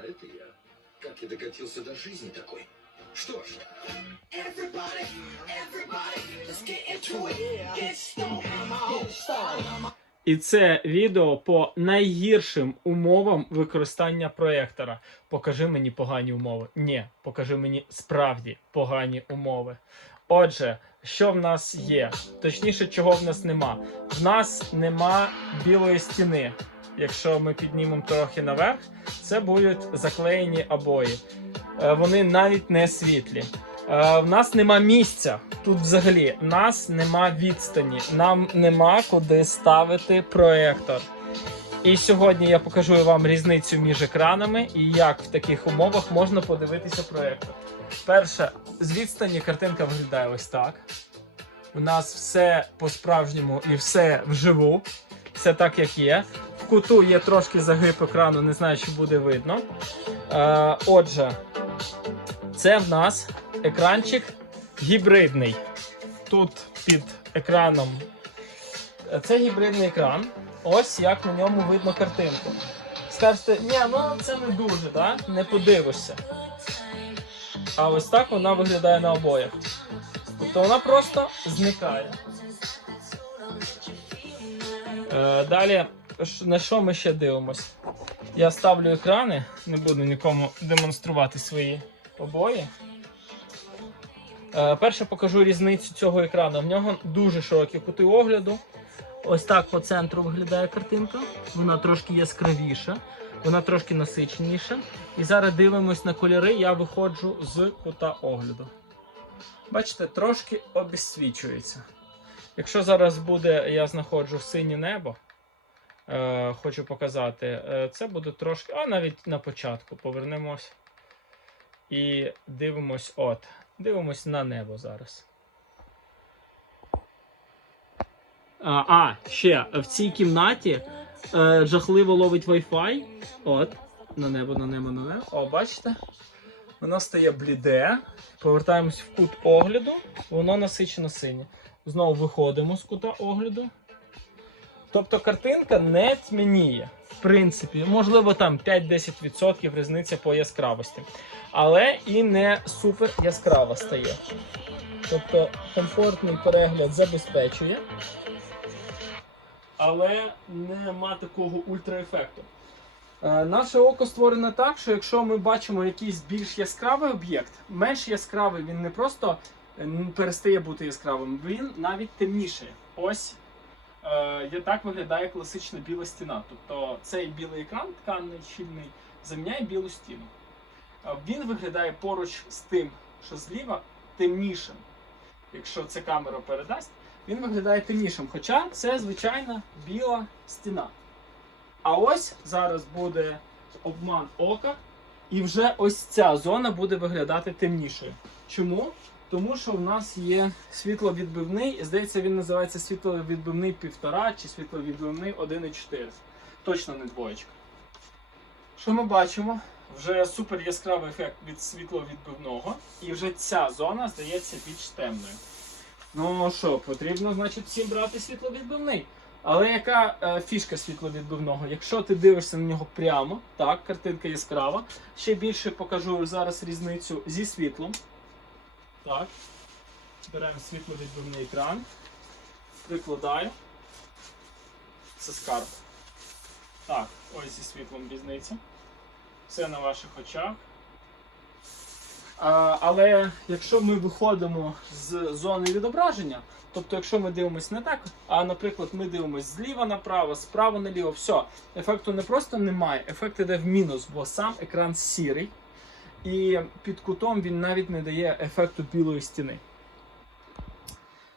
это я. Как я докатился до жизни такой? Что ж, Everybody, everybody, let's get into it. Get stoned, get started. І це відео по найгіршим умовам використання проєктора. Покажи мені погані умови. Ні, покажи мені справді погані умови. Отже, що в нас є? Точніше, чого в нас нема. В нас нема білої стіни. Якщо ми піднімемо трохи наверх, це будуть заклеєні обої. Е, Вони навіть не світлі. Е, В нас нема місця. Тут взагалі в нас нема відстані. Нам нема куди ставити проектор. І сьогодні я покажу вам різницю між екранами і як в таких умовах можна подивитися проектор. Перше, з відстані картинка виглядає ось так. У нас все по-справжньому і все вживу. Все так, як є. Куту є трошки загиб екрану, не знаю, чи буде видно. Е, отже, це в нас екранчик гібридний. Тут під екраном. е, Це гібридний екран. Ось як на ньому видно картинку. Скажете, ні, ну це не дуже, да? не подивишся. А ось так вона виглядає на обоях. Тобто вона просто зникає. Е, далі, на що ми ще дивимось? Я ставлю екрани, не буду нікому демонструвати свої обої. Е, перше покажу різницю цього екрану. В нього дуже широкі кути огляду. Ось так по центру виглядає картинка. Вона трошки яскравіша, вона трошки насиченіша. І зараз дивимось на кольори. Я виходжу з кута огляду. Бачите, трошки обесвічується. Якщо зараз буде, я знаходжу синє небо, е, хочу показати, е, це буде трошки, а навіть на початку повернемось. І дивимось от. Дивимось на небо зараз. А, а ще в цій кімнаті е, жахливо ловить Wi-Fi. От. На небо, на небо, на небо. О, бачите? Воно стає бліде. Повертаємось в кут огляду, воно насичено синє. Знову виходимо з кута огляду. Тобто картинка не тьмяніє. В принципі, можливо, там 5-10% різниця по яскравості. Але і не супер яскрава стає. Тобто комфортний перегляд забезпечує, але нема такого ультраефекту. Е, Наше око створене так, що якщо ми бачимо якийсь більш яскравий об'єкт, менш яскравий він не просто е, перестає бути яскравим, він навіть темнішає. Ось е, так виглядає класична біла стіна. Тобто цей білий екран тканний, щільний, заміняє білу стіну. Е, Він виглядає поруч з тим, що зліва, темнішим. Якщо це камера передасть, він виглядає темнішим. Хоча це звичайна біла стіна. А ось зараз буде обман ока, і вже ось ця зона буде виглядати темнішою. Чому? Тому що в нас є світловідбивний, і здається, він називається світловідбивний 1,5 чи світловідбивний 1,4. Точно не двоєчка. Що ми бачимо? Вже супер яскравий ефект від світловідбивного, і вже ця зона здається більш темною. Ну що, потрібно, значить, всім брати світловідбивний. Але яка е, фішка світловідбивного? Якщо ти дивишся на нього прямо, так, картинка яскрава. Ще більше покажу зараз різницю зі світлом. Так. Беремо світловідбивний екран. Прикладаю. Це скарб. Так, ось зі світлом різниця. Все на ваших очах. А, але якщо ми виходимо з зони відображення, тобто якщо ми дивимося не так, а наприклад, ми дивимося зліва направо, справа наліво, все, ефекту не просто немає, ефект іде в мінус, бо сам екран сірий, і під кутом він навіть не дає ефекту білої стіни.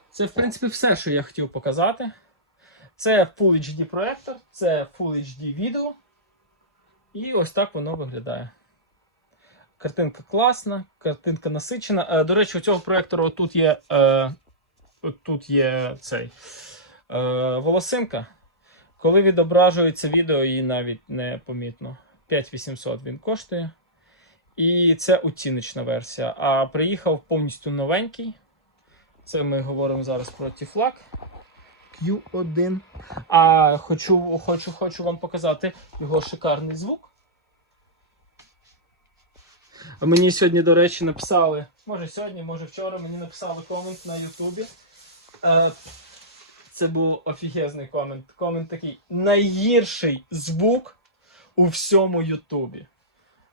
Це, в принципі, все, що я хотів показати. Це Full HD проектор, це Full HD відео. І ось так воно виглядає. Картинка класна, картинка насичена. Е, До речі, у цього проєктору тут є, е, тут є цей е, волосинка. Коли відображується відео, її навіть не помітно. 5800 він коштує. І це оціночна версія. А приїхав повністю новенький. Це ми говоримо зараз про Тіфлак Q1. А хочу, хочу, хочу вам показати його шикарний звук. Мені сьогодні, до речі, написали, може сьогодні, може вчора, мені написали комент на Ютубі. Е, це був офігезний комент. Комент такий: найгірший звук у всьому Ютубі.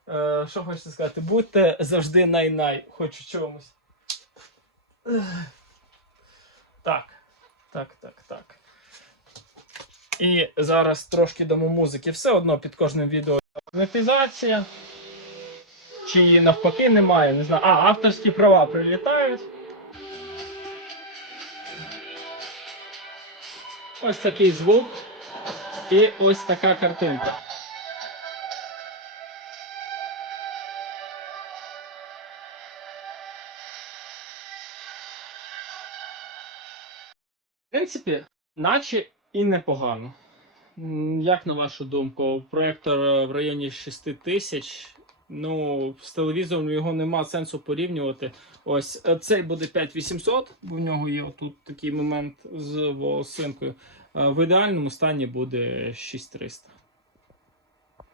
Е, що хочете сказати? Будьте завжди най-най, хоч в чомусь. Так, так, так, так. І зараз трошки дамо музики. Все одно під кожним відео монетизація. Чи її навпаки немає, не знаю. А, авторські права прилітають. Ось такий звук. І ось така картинка. Принципі, наче і непогано. Як на вашу думку, проєктор е, в районі 6 тисяч. Ну, з телевізором його нема сенсу порівнювати. Ось е, цей буде 5800, бо в нього є тут такий момент з волосинкою. Е, В ідеальному стані буде 6300.